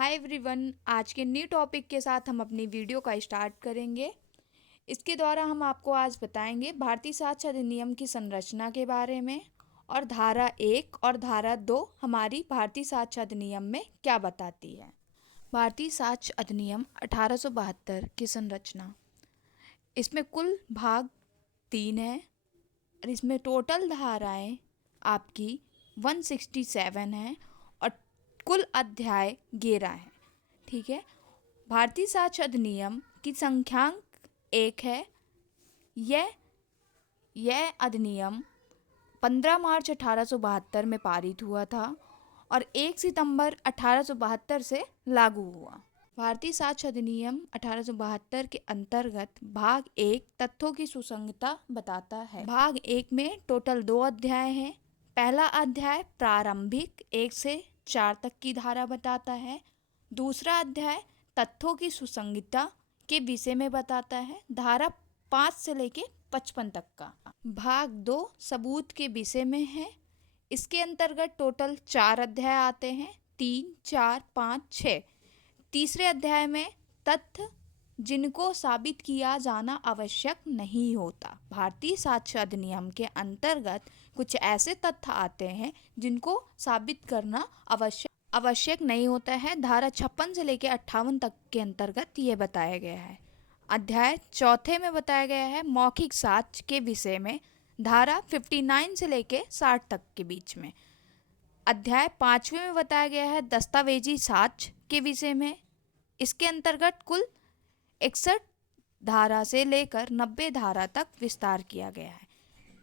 Hi everyone, आज के new topic के साथ हम अपनी वीडियो का स्टार्ट करेंगे। इसके द्वारा हम आपको आज बताएंगे भारतीय साक्ष्य अधिनियम की संरचना के बारे में और धारा 1 और धारा 2 हमारी भारतीय साक्ष्य अधिनियम में क्या बताती है। भारतीय साक्ष्य अधिनियम 1872 की संरचना। इसमें कुल भाग 3 है और इसमें टोटल धाराएं आपकी 167 हैं और कुल अध्याय 11 हैं। ठीक है। भारतीय साक्ष्य अधिनियम की संख्यांक 1 है। यह अधिनियम 15 मार्च 1872 में पारित हुआ था और 1 सितंबर 1872 से लागू हुआ। भारतीय साक्ष्य अधिनियम 1872 के अंतर्गत भाग 1 तथ्यों की सुसंगतता बताता है। भाग 1 में टोटल 2 अध्याय हैं। पहला अध्याय प्रारंभिक 1 से 4 तक की धारा बताता है। दूसरा अध्याय तथ्यों की सुसंगतता के विषय में बताता है, धारा 5 से लेके 55 तक का। भाग 2 सबूत के विषय में है। इसके अंतर्गत टोटल 4 अध्याय आते हैं, 3, 4, 5, 6। तीसरे अध्याय में तथ्य जिनको साबित किया जाना आवश्यक नहीं होता। भारतीय साक्ष्य अधिनियम के अंतर्गत कुछ ऐसे तथ्य आते हैं जिनको साबित करना आवश्यक नहीं होता है। धारा 56 से लेकर 58 तक के अंतर्गत ये बताया गया है। अध्याय 4 में बताया गया है मौखिक साक्ष्य के विषय में, धारा 59 से लेकर 60 तक के बीच में। अध्याय 5 में बताया गया है दस्तावेजी साक्ष्य के विषय में। इसके अंतर्गत कुल 61 धारा से लेकर 90 धारा तक विस्तार किया गया है।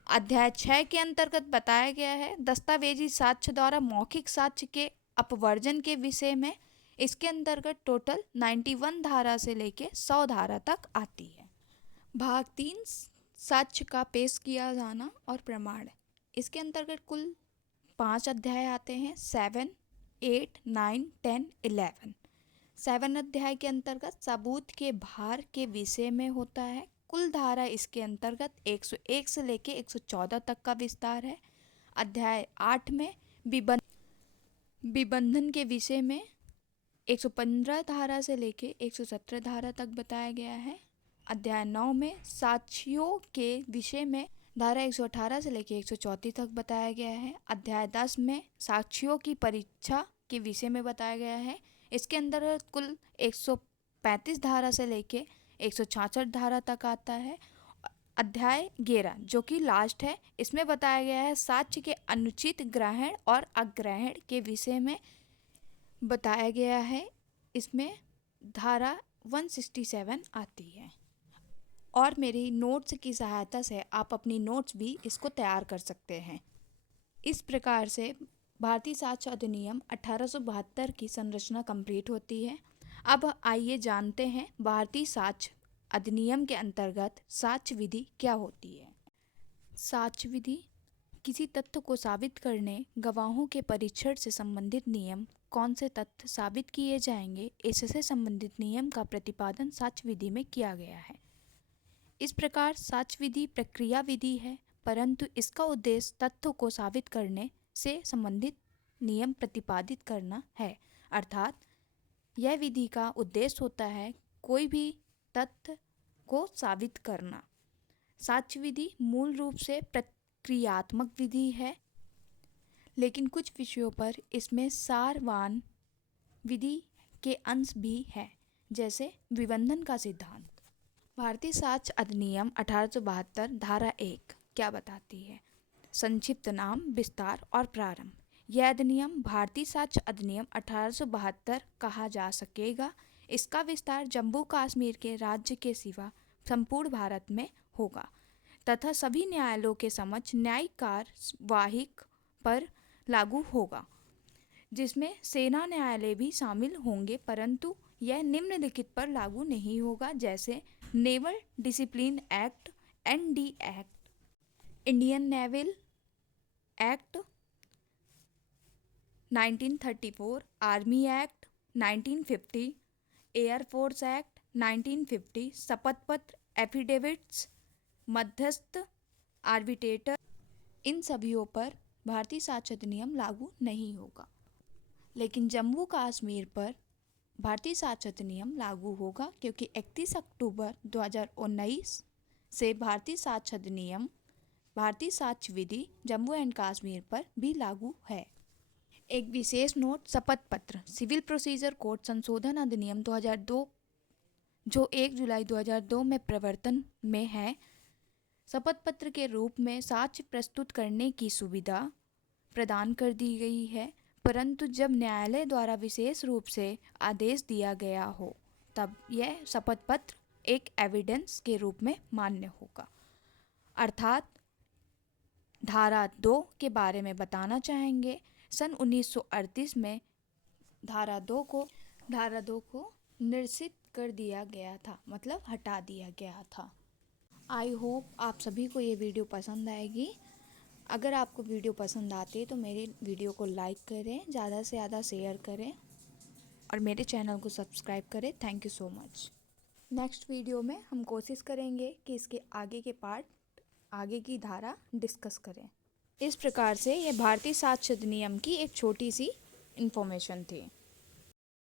अध्याय 6 के अंतर्गत बताया गया है दस्तावेजी साक्ष्य द्वारा मौखिक साक्ष्य के अपवर्जन के विषय में। इसके अंतर्गत टोटल 91 धारा से लेकर 100 धारा तक आती है। भाग 3 साक्ष्य का पेश किया जाना और प्रमाण। इसके अंतर्गत कुल 5 अध्याय आते हैं, 7, 8, 9, 10, 11। 7 अध्याय के अंतर्गत सबूत के भार के विषय में होता है। कुल धारा इसके अंतर्गत 101 से लेके 114 तक का विस्तार है। अध्याय 8 में विबंधन के विषय में 115 धारा से लेके 117 धारा तक बताया गया है। अध्याय 9 में साक्ष्यों के विषय में धारा 118 से लेके 134 तक बताया गया है। अध्याय 10 में साक्ष्यों की परीक्षा के विषय में बताया गया है। इसके अंदर कुल 135 धारा से लेके 166 धारा तक आता है। अध्याय 11 जो कि लास्ट है, इसमें बताया गया है साक्ष्य के अनुचित ग्रहण और अग्रहण के विषय में बताया गया है। इसमें धारा 167 आती है और मेरी नोट्स की सहायता से आप अपनी नोट्स भी इसको तैयार कर सकते हैं। इस प्रकार से भारतीय साक्ष्य अधिनियम 1872 की संरचना कंप्लीट होती है। अब आइए जानते हैं भारतीय साक्ष्य अधिनियम के अंतर्गत साक्ष्य विधि क्या होती है। साक्ष्य विधि किसी तथ्य को साबित करने गवाहों के परीक्षण से संबंधित नियम, कौन से तथ्य साबित किए जाएंगे, इससे संबंधित नियम का प्रतिपादन साक्ष्य विधि में किया गया है। इस प्रकार साक्ष्य विधि प्रक्रिया विधि है, परंतु इसका उद्देश्य तथ्यों को साबित करने से संबंधित नियम प्रतिपादित करना है। अर्थात यह विधि का उद्देश्य होता है कोई भी तथ्य को साबित करना। साक्ष्य विधि मूल रूप से प्रक्रियात्मक विधि है, लेकिन कुछ विषयों पर इसमें सारवान विधि के अंश भी है, जैसे विबंधन का सिद्धांत। भारतीय साक्ष्य अधिनियम 1872 धारा 1 क्या बताती है। संक्षिप्त नाम, विस्तार और प्रारंभ। यह अधिनियम भारतीय साक्ष्य अधिनियम 1872 कहा जा सकेगा। इसका विस्तार जम्मू कश्मीर के राज्य के सिवा संपूर्ण भारत में होगा तथा सभी न्यायालयों के समक्ष न्यायिक कार्यवाही पर लागू होगा, जिसमें सेना न्यायालय भी शामिल होंगे, परंतु यह निम्नलिखित पर लागू नहीं होगा, जैसे naval discipline act, ND act, Indian naval act 1934, army act 1950, air force act 1950, शपथ पत्र, एफिडेविट्स, मध्यस्थ, आर्बिट्रेटर, इन सभीयों पर भारतीय साक्ष्य अधिनियम लागू नहीं होगा। लेकिन जम्मू कश्मीर पर भारतीय साक्ष्य अधिनियम लागू होगा क्योंकि 31 अक्टूबर 2019 से भारतीय साक्ष्य अधिनियम, भारतीय साक्ष्य विधि जम्मू एंड कश्मीर पर भी लागू है। एक विशेष नोट, शपथ पत्र सिविल प्रोसीजर कोड संशोधन अधिनियम 2002 जो 1 जुलाई 2002 में प्रवर्तन में है, शपथ पत्र के रूप में साक्ष्य प्रस्तुत करने की सुविधा प्रदान कर दी गई है, परंतु जब न्यायालय द्वारा विशेष रूप से आदेश दिया गया हो तब यह शपथ पत्र एक एविडेंस के रूप में मान्य होगा। अर्थात धारा 2 के बारे में बताना चाहेंगे। सन 1938 में धारा 2 को निरसित कर दिया गया था, मतलब हटा दिया गया था। आई होप आप सभी को ये वीडियो पसंद आएगी। अगर आपको वीडियो पसंद आती है तो मेरी वीडियो को लाइक करें, ज़्यादा से ज़्यादा शेयर करें और मेरे चैनल को सब्सक्राइब करें। Thank you so much. Next video में हम कोशिश करेंगे कि इसके आगे के पार्ट, आगे की धारा डिस्कस करें। इस प्रकार से यह भारतीय साक्ष्य अधिनियम की एक छोटी सी इन्फॉर्मेशन थी।